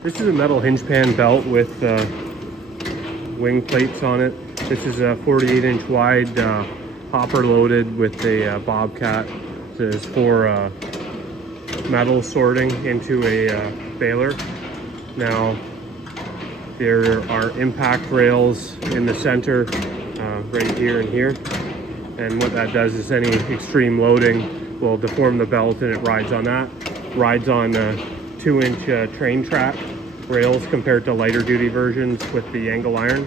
This is a metal hinge pan belt with wing plates on it. This is a 48-inch wide hopper loaded with a bobcat. This is for metal sorting into a baler. Now there are impact rails in the center right here and here, and what that does is any extreme loading will deform the belt and it rides on that. Rides on 2-inch train track rails compared to lighter duty versions with the angle iron.